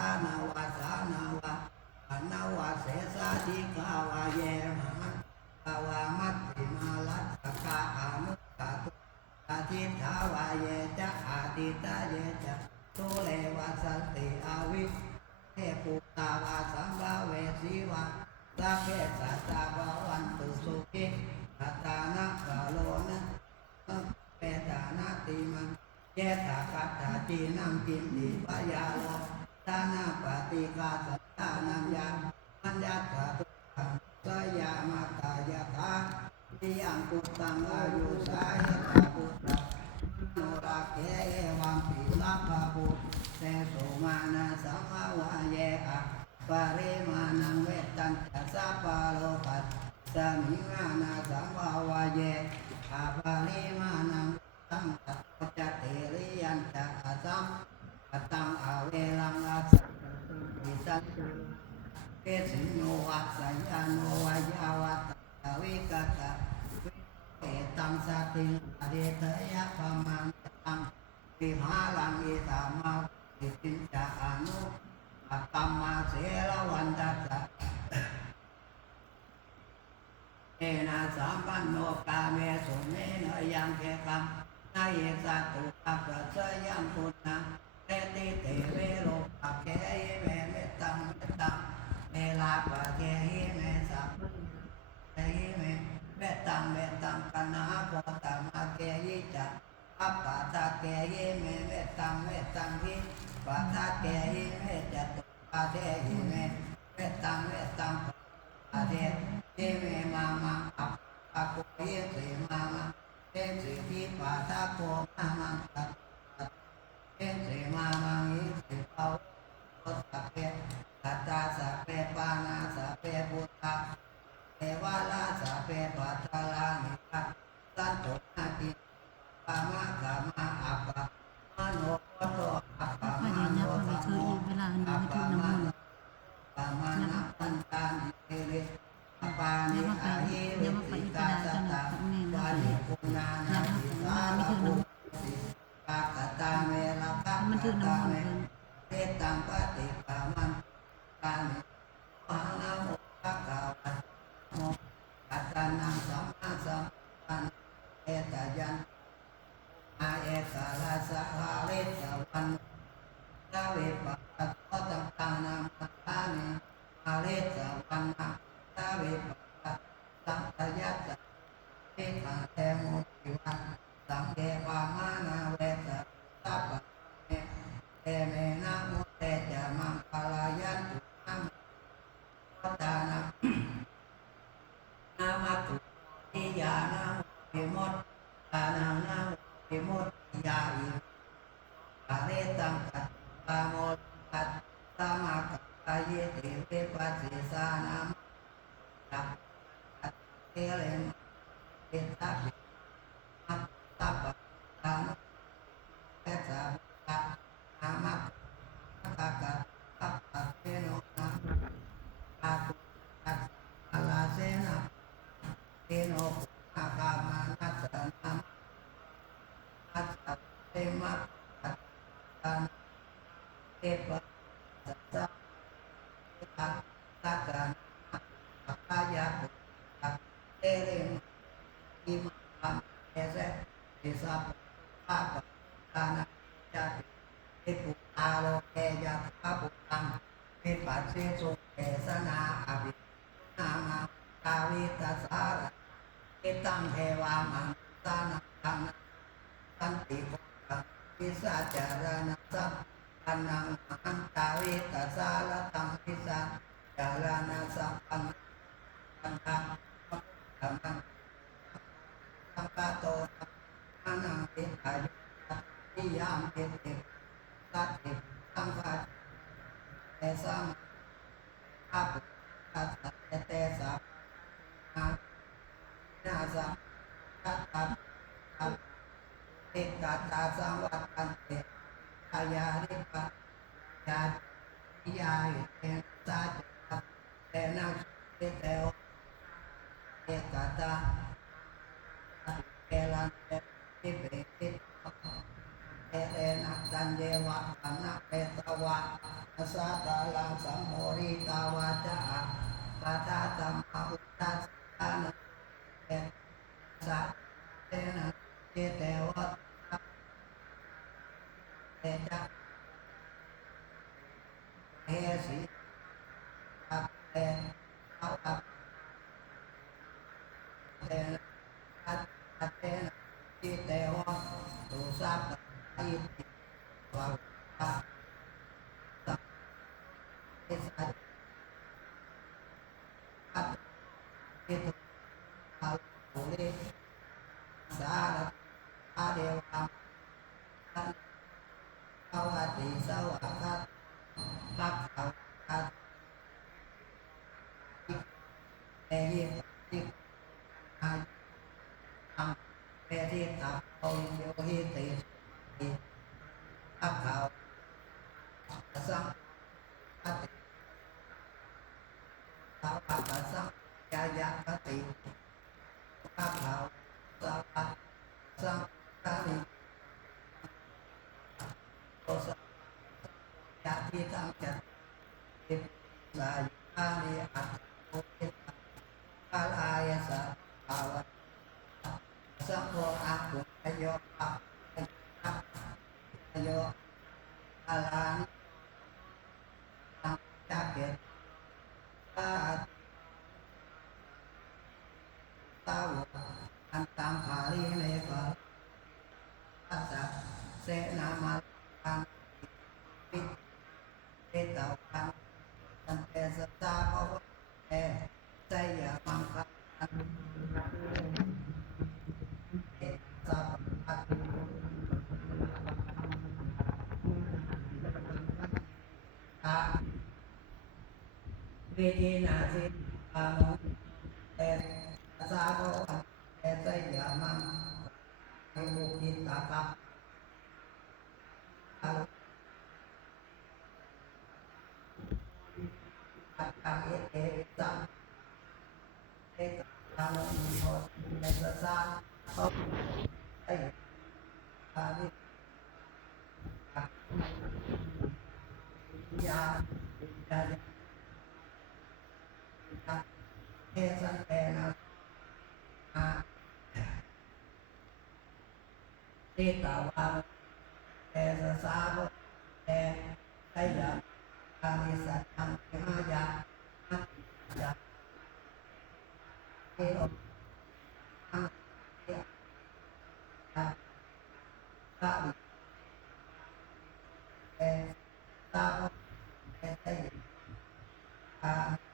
านาวาสานาวาอนาวาเสสาธิกาวาเยมันกาวามัตติมาลัสสกาอานุตาตุอาทิทาวาเยจะอาทิตาเยจะตุเลวะสันติอาวิเทปุตาวาสัมภาเวสีวะสัพเพสัตตาภวันตุสุขิอัตตานะกาโลนะเปตานาติมันเจตาคัตตาจีนังกินติปยาโลตานาปฏิกาสัตตานัญญามัญญาตาตุขังสยามาตายาธาติยังกุตังอายุสายตาปุตตะโนราเกวัมปิลาภาปุเตโสมานาสัมภาวะเยอะปาริมานังเวตัญจะสัพพะโลกัสสมิมานาสัมภาวะเยอาปาริมานังตังตัตจะเตริยันจะอาสัมปตังอาเวลังอาสัมปิสัจเกสิโนวัสสัญญาโนวายาวัตตะวิกตะเอตังสติอเดทยะปะมังตังวิหารังอิตามาติติจาอนุอัตตมาเสลวันตัสสะเอนะสัมปันโนกาเมสุเมนยังเกกัมนาเยสัตตุอัปปะสยังปุณนะเตติเตเวโลภะเกหิเมเมตังเมตังเมลาภะเกหิเมสัพเกหิเมเมตังกนะโพตมะเกหิจะอัปปะตะเกหิเมเมตังหิปัตตะเกหิเมจตุปะเทหิเมเมตังปะเทหิเมมามังอัปปะโกหิสิมามังเตสิทิปัตตะโกมามังตัตเตสิมามังอิสิภาวะสัพเพสัตตาสัพเพปานาสัพเพพุทธะเทวาลาสัพเพปัตตาลานิกะสันตุนาติปามะกามะอัปปะมโนโตอัปปะมโนตัมโมอัปปะมะปะมานะปัญจานิเตเรอปานิอาหิวิติกาตตะวานิปุณานาทิสาระปุติปากตาเมละกะตาเมเตตังปฏิปามันตานิมหานะโมภะคะวะโมอัตตานังสัมมาสัมปันเอตยันอาเอตลาสะหาริสวันตาวิปัสสะตังตานังมัตตานิอาริสวันนะตาวิปัสสะสังขยัสสะเทธาเทโมติวันสังเกปามานาเวสะสัพพะเมเตเมนะมุเตจะมังคลายันตุนัมตานะนามาตุติยานาวิมุตตานังนาวิมุตติยาอิปะเรตังกัตตาโมตัตตามะกัตตาเยติเวปัสสิสานามจักกัตเตเรมเตตาปิมัตตาปะตานุเตสะตะนามะตะกัตตะปะเตโนนะอาตุตัสสะลาเสนะเตโนอาคามานัสสะนามนัสสะเตมะตัสสะเตปะสัสสะเตตัสสะกันปัปายาปุตตะเตเรมอิมะเอเสเอสะปะปะตานะยะติเอปุตาโลเกยะทะปุตังเอปัสสิสุเอสนาอภินามาตาวิตัสสะระเอตังเทวามังตานะตังสันติโกตังวิสัจจารณะสัพพันนังอันตาวิตัสสะระตังวิสัจจารณะสัพพันธังธัมมังสังฆโตอานังติอายุติยามเตติสัตติสังฆะเตสัมภะปุตตะเตสะนานาสัพพัตตะเอกตาสังวัตตันเตอายาริปะยาติยาหิเตสัจจะเตนะเตเตโอเอกตาเอลันเตปิเปกิเอเรนะตันเยวะปันนะเปตวะ สะกาลังสัมโมริตาวาจาปะทาตัมมาอุตตสสะนะเตสะเตนะเจเตวะเตจักเอสิตัพเตเอาตัพเตนะตัพเตนะเจเตวะตุสัพพะอิติวะตะสัพเพสัจจ์เอตุอาโลเลสารอาเดวะสวัสดีสวัสดิ์ปักขวัตเอหิปิอายัมเปติตัพโตโยหิติสิปักขวัตสังคติสวัสดิ์สังยายะคติปักขวัตสวัสดิ์สังคติโตสัพยะทิตังจัตติสายุอานิอัตโตติปาลายสัพพะวะสัพโพอะปุญโยอะโยอาลานิตังจักเกตาตาวะอันตังภาลีเนกะตัสสะเสนามาตังปิเตตาวังตันเตสะตาภวะเตไสยะมังคะอันเตสัพพะตาวิธีนาสิปานุเตสาภวะเตไสยะมังคะมุขิตาคะอาลปัตตังเอเตวิสังเอตานุโมเตสสะภะไสยานิยาญาเทสันเตนะอาติตาวังเตสสาภะเตไสยะอานิสัตตังเทหายะมัจจาเทโออังเตตาตาวิเตตาภะเตไสยะ